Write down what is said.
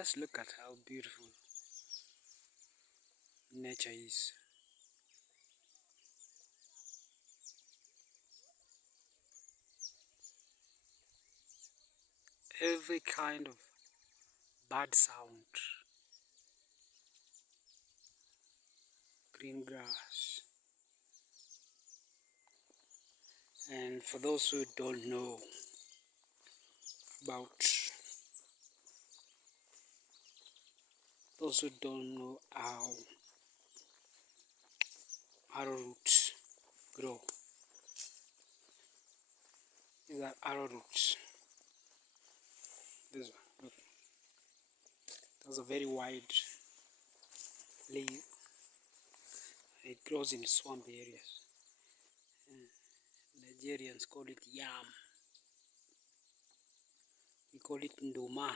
just look at how beautiful nature is. Every kind of bird sound, green grass. And for those who don't know how arrowroots grow, these are arrowroots. This one, look, that's a very wide leaf. It grows in swampy areas. Nigerians call it yam. We call it nduma.